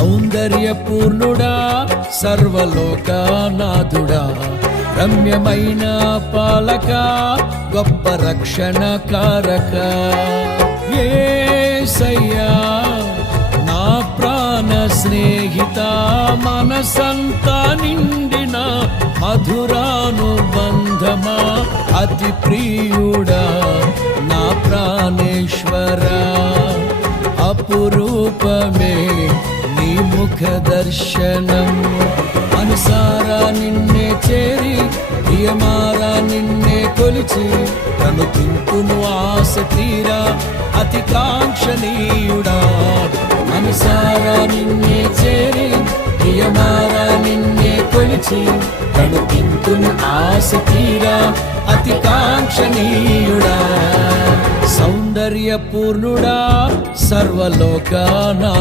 సౌందర్యపూర్ణుడా సర్వలోకనాథుడా, రమ్యమైన పాలక, గొప్ప రక్షణ కారక. యేసయ్యా నా ప్రాణ స్నేహిత, మనసంతా నిండిన మధురానుబంధమా, అతి ప్రియుడా నా ప్రాణేశ్వరా. అపురూపమే నీ ముఖ దర్శనం, అనుసారా నిన్నే చేరి ప్రియమారా నిన్నే కొలిచి, తను తింటును ఆశ తీరా అతి కాంక్షణీయుడా. అనుసారా నిన్నే చేరి ప్రియమారా నిన్నే కొలిచి, తను తింటును ఆశ తీరా అతి కాంక్షణీయుడా. సౌందర్యపూర్ణుడా సర్వలోకనా